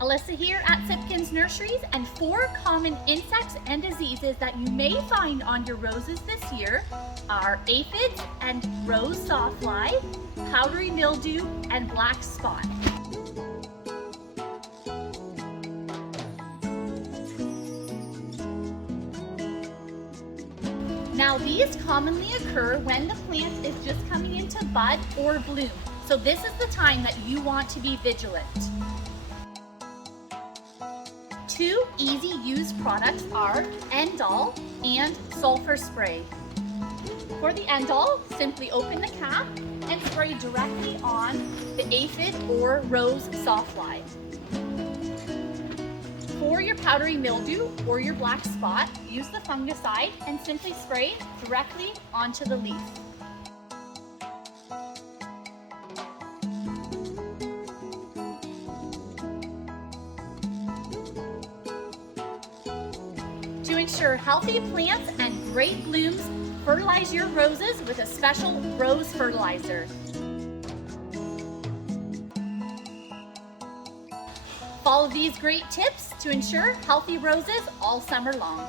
Alyssa here at Sipkens Nurseries, and 4 common insects and diseases that you may find on your roses this year are aphids and rose sawfly, powdery mildew, and black spot. Now these commonly occur when the plant is just coming into bud or bloom, so this is the time that you want to be vigilant. 2 easy use products are Endol and sulfur spray. For the Endol, simply open the cap and spray directly on the aphid or rose sawfly. For your powdery mildew or your black spot, use the fungicide and simply spray directly onto the leaf. To ensure healthy plants and great blooms, fertilize your roses with a special rose fertilizer. Follow these great tips to ensure healthy roses all summer long.